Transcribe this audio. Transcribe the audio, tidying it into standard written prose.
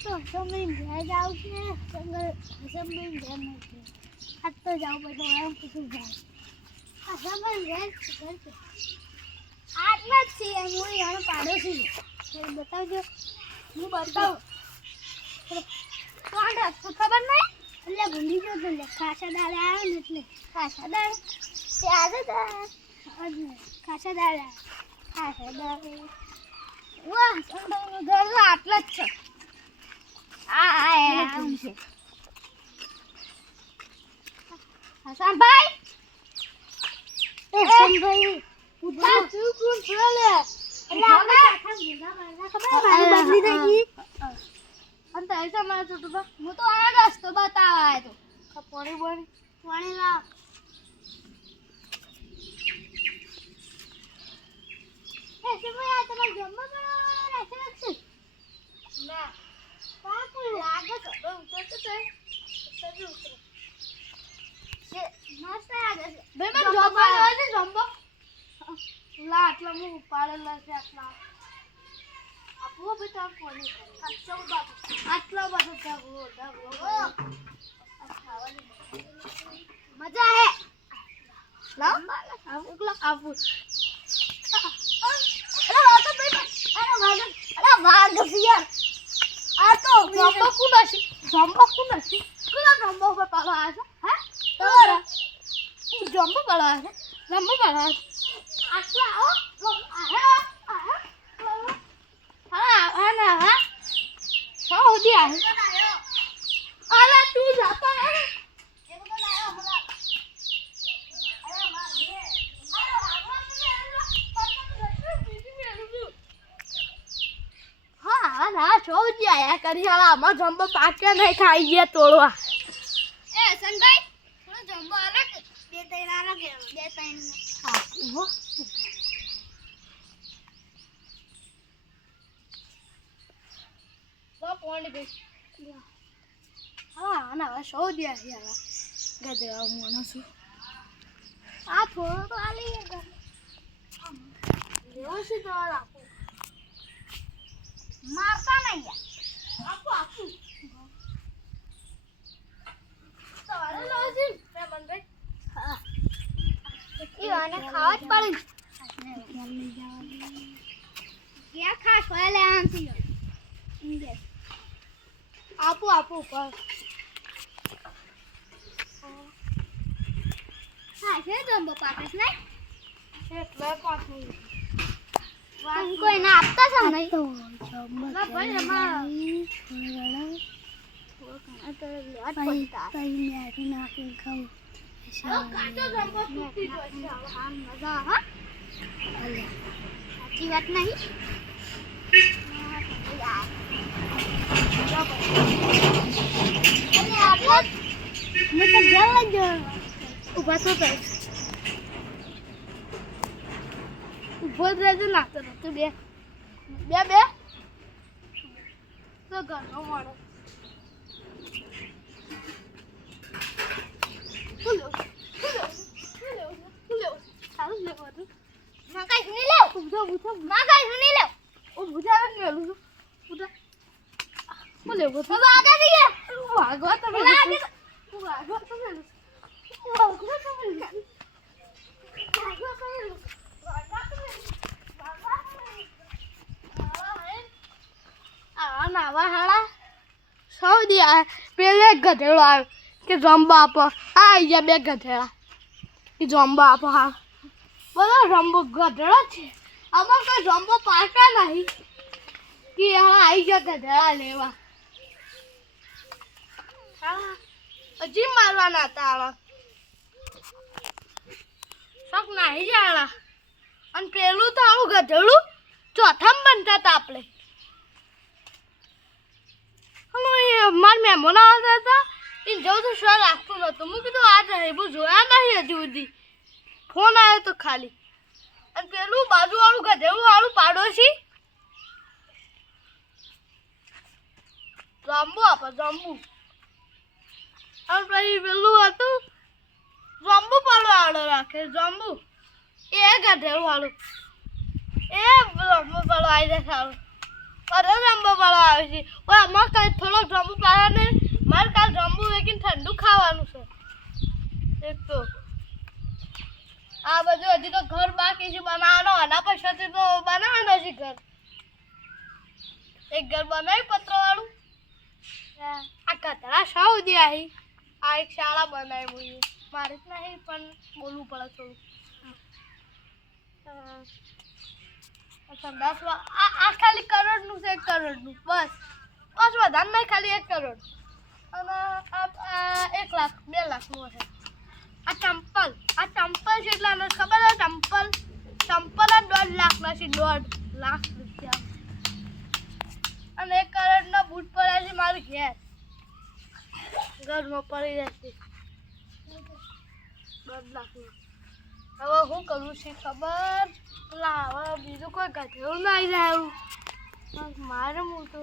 તો સમય ઘેર જાવ છે સમય ઘેર નથી આજ તો જાવ બધું એમ કીધું જાય આ સમય ઘેર છે આટલા જ છીએ હું યાર પાડોશી બતાવજો હું બતાવું કોણ ખબર નહીં એટલે ભૂલી ગયો તો ખાસા દાડા આવ્યો ને એટલે ખાસા દાડા તે આજે ખાસા દાડા વાહ ઘર આટલા જ છે આમ છે હસનભાઈ હસનભાઈ ઉભા તું કોણ ચાલે એટલે આપણે ખબર મારી બદલી થઈ ગઈ અંત ऐसा मार तो बा હું તો આયા રસ્તો બતાવા આયો તો પાણી લાવ એસે ભાઈ આ તમાર જમવા બનાવવા રહેશે છે ના પાકું લાગે તો બહુ ઉતરતો છે ઉતરી છે મસ્ત લાગે છે ભાઈ મને જમવા આવે છે જમવા લા આટલા હું ઉપાડેલા છે આટલા આપો બેટા પાણી આટલો બાપુ આટલો બધો ઢગલો મજા હે લાવ એકલો કાપુ અરે વાગ ફિયર આ તો જમ્બો કુ નથી કોના જમ્બો પર પાલો આ છે હે તોરા જમ્બો પાલો આ છે જમ્બો પાલો આટલા હા સૌદી आहे आला तू जाता है ये तो लाया हमरा अरे मार दे अरे हां ना सौदी आया करियाला हम जंबो पाके नहीं खाई ગયા તોડવા ए संभाई થોડો જંબો અલગ બે ત્રણ અલગ બે ત્રણ હા હો પાણી બે હા ના સૌદી આયા ગધેડા માણસ આ થોડો તો આલી લેવસી તો આપો મારતા નહીં આપો સવારે લોજી મનભાઈ હા ઈ આને ખાવા જ પડે ક્યાં ખાસ વાલે આંતી ઇંગે આપો ઉપર હા છે જમ્બો પાકેટ નહીં એટલે પાછું વાન કોઈ ના આપતા છે નહીં તો જમ્બો ના ભાઈ અમાર થોડા તો લેટ પડતા તઈ મેરી નાખીને ખાઉં કાચો જમ્બો તૂટી ગયો છે હા મજા હા અલે સાચી વાત નહીં मैं तो जल लग ऊपर तो ऊपर रहते नाचते रहते बे तो घर नो मारो फुलो सारू ले वो ना काय सुनी ले बुझा ना काय सुनी ले ओ बुझा ने लो बुझा बोले वो तो आगे दिए भागो तो आगे भागो तो નાવા હાડા સૌદી આ પેલે ગધેડો આવ્યો કે જમ્બા આપો આ અહીંયા બે ગધેડા કે જમ્બા આપો હા બોલો જમ્બો ગધેડો છે આમાં કોઈ જમ્બો પાકા નહીં કે હા આવી ગયો ગધેડા લેવા હા હજી મારવાના હતા આવા શોખ નાહી જાય અને પેલું તો આવું ગધેડું ચોથામાં બનતા હતા આપણે મારા મહેમાન આવતા હતા એ જવું તો શો રાખતું નહોતું હું કીધું આ રહેવું જોયા નહીં હજુ સુધી ફોન આવ્યો તો ખાલી અને પેલું બાજુવાળું ગધેડું વાળું પાડોશી જાંબુ આપે જાંબુ અને પછી પેલું હતું જાંબુ પાડો આવડો રાખે જાંબુ એ ગધેડું વાળું એ જાંબુ પાડો આવી જાય સારું અરે જાંબુ પાડો આવે છે અમારે કઈ અમારે કાલ જમવું વેકીને ઠંડુ ખાવાનું છે એક તો આ બધું હજી તો ઘર બાકી છે બનાવવાનો આના પછાથી તો બનાવવાનું છે ઘર એક ઘર બનાવી પતરાવાળું આ કતરા સાવ દે આ એક શાળા બનાવી હું મારે જ નહીં પણ બોલવું પડે થોડું સંદાસ આ ખાલી કરોડનું છે 1 કરોડનું બસ બસ વધારે નહીં ખાલી 1 કરોડ અને આ 1 લાખ 2 લાખનું હશે આ ચંપલ છે એટલે આને ખબર છે ચંપલ જ 1.5 લાખના છે 1.5 લાખ રૂપિયા અને 1 કરોડના બૂટ પડ્યા છે મારું ઘરમાં પડી રહેશે 1.5 લાખનું હવે હું કરું છે ખબર હવે બીજું કોઈ ગધેડું ના આવી જાય મારે હું તો